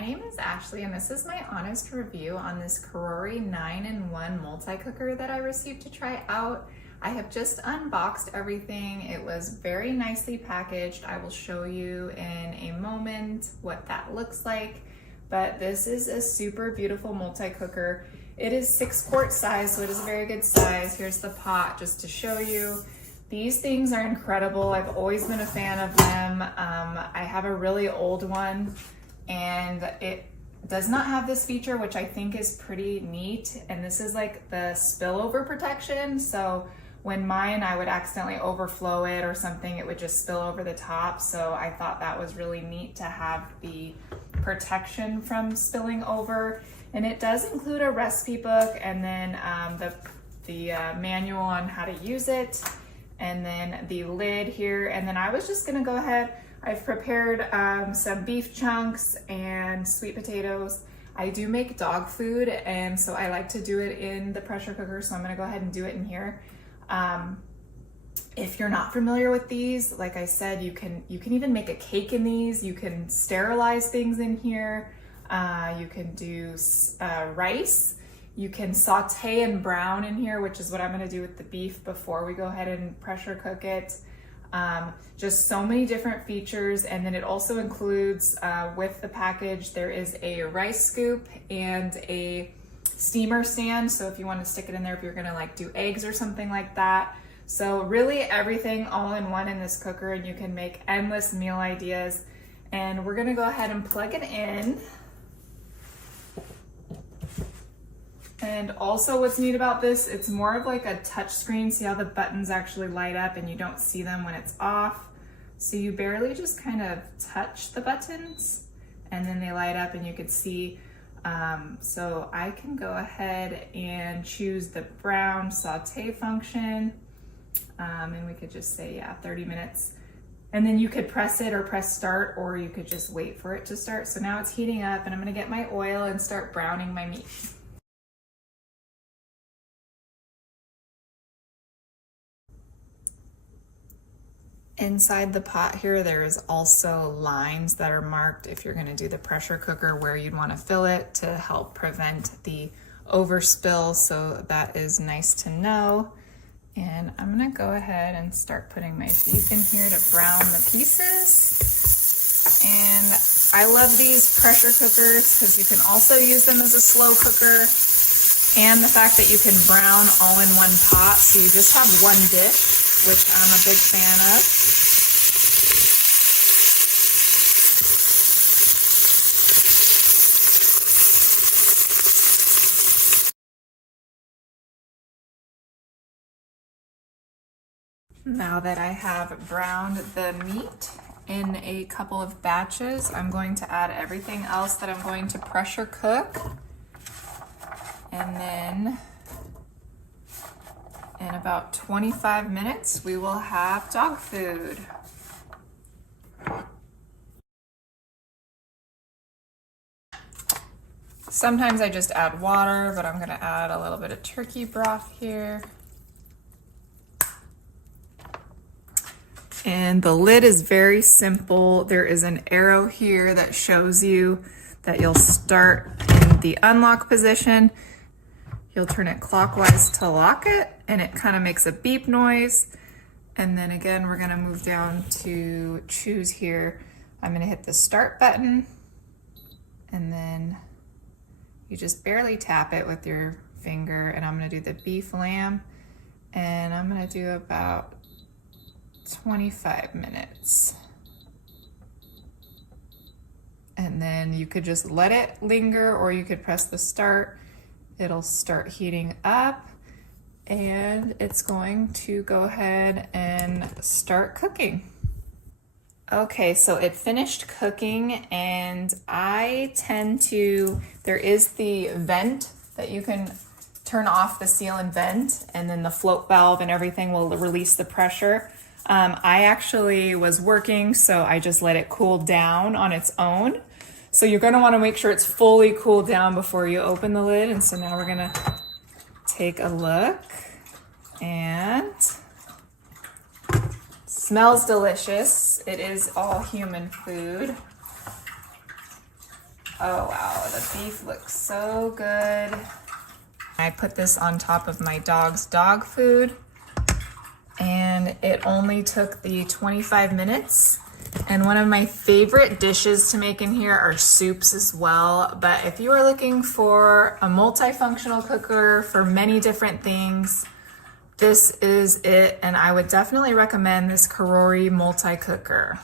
my name is Ashley and this is my honest review on this CARORI 9-in-1 multi-cooker that I received to try out. I have just unboxed everything. It was very nicely packaged. I will show you in a moment what that looks like, but this is a super beautiful multi-cooker. It is 6-quart size, so it is a very good size. Here's the pot just to show you. These things are incredible. I've always been a fan of them. I have a really old one and it does not have this feature, which I think is pretty neat. And this is like the spillover protection. So when mine, I would accidentally overflow it or something, it would just spill over the top. So I thought that was really neat to have the protection from spilling over. And it does include a recipe book and then the manual on how to use it. And then the lid here. And then I was just gonna go ahead, I've prepared some beef chunks and sweet potatoes. I do make dog food, and so I like to do it in the pressure cooker, so I'm gonna go ahead and do it in here. If you're not familiar with these, like I said, you can even make a cake in these. You can sterilize things in here. You can do rice. You can saute and brown in here, which is what I'm gonna do with the beef before we go ahead and pressure cook it. Just so many different features. And then it also includes, with the package, there is a rice scoop and a steamer stand. So if you wanna stick it in there, if you're gonna like do eggs or something like that. So really everything all in one in this cooker, and you can make endless meal ideas. And we're gonna go ahead and plug it in. And also what's neat about this, it's more of like a touch screen. See how the buttons actually light up and you don't see them when it's off. So you barely just kind of touch the buttons and then they light up and you can see. So I can go ahead and choose the brown saute function. And we could just say, yeah, 30 minutes. And then you could press it or press start, or you could just wait for it to start. So now it's heating up and I'm gonna get my oil and start browning my meat. Inside the pot here, there is also lines that are marked if you're gonna do the pressure cooker where you'd wanna fill it to help prevent the overspill. So that is nice to know. And I'm gonna go ahead and start putting my beef in here to brown the pieces. And I love these pressure cookers because you can also use them as a slow cooker. And the fact that you can brown all in one pot, so you just have one dish, which I'm a big fan of. Now that I have browned the meat in a couple of batches, I'm going to add everything else that I'm going to pressure cook. And then in about 25 minutes, we will have dog food. Sometimes I just add water, but I'm gonna add a little bit of turkey broth here. And the lid is very simple. There is an arrow here that shows you that you'll start in the unlock position. You'll turn it clockwise to lock it, and it kind of makes a beep noise. And then again, we're gonna move down to choose here. I'm gonna hit the start button, and then you just barely tap it with your finger, and I'm gonna do the beef lamb, and I'm gonna do about 25 minutes. And then you could just let it linger, or you could press the start. It'll start heating up and it's going to go ahead and start cooking. Okay, so it finished cooking, and I tend to, there is the vent that you can turn off, the seal and vent, and then the float valve and everything will release the pressure. I actually was working, so I just let it cool down on its own. So you're gonna wanna make sure it's fully cooled down before you open the lid. And so now we're gonna take a look, and smells delicious. It is all human food. Oh wow, the beef looks so good. I put this on top of my dog's dog food, and it only took the 25 minutes. And one of my favorite dishes to make in here are soups as well. But if you are looking for a multifunctional cooker for many different things, this is it. And I would definitely recommend this CARORI multi-cooker.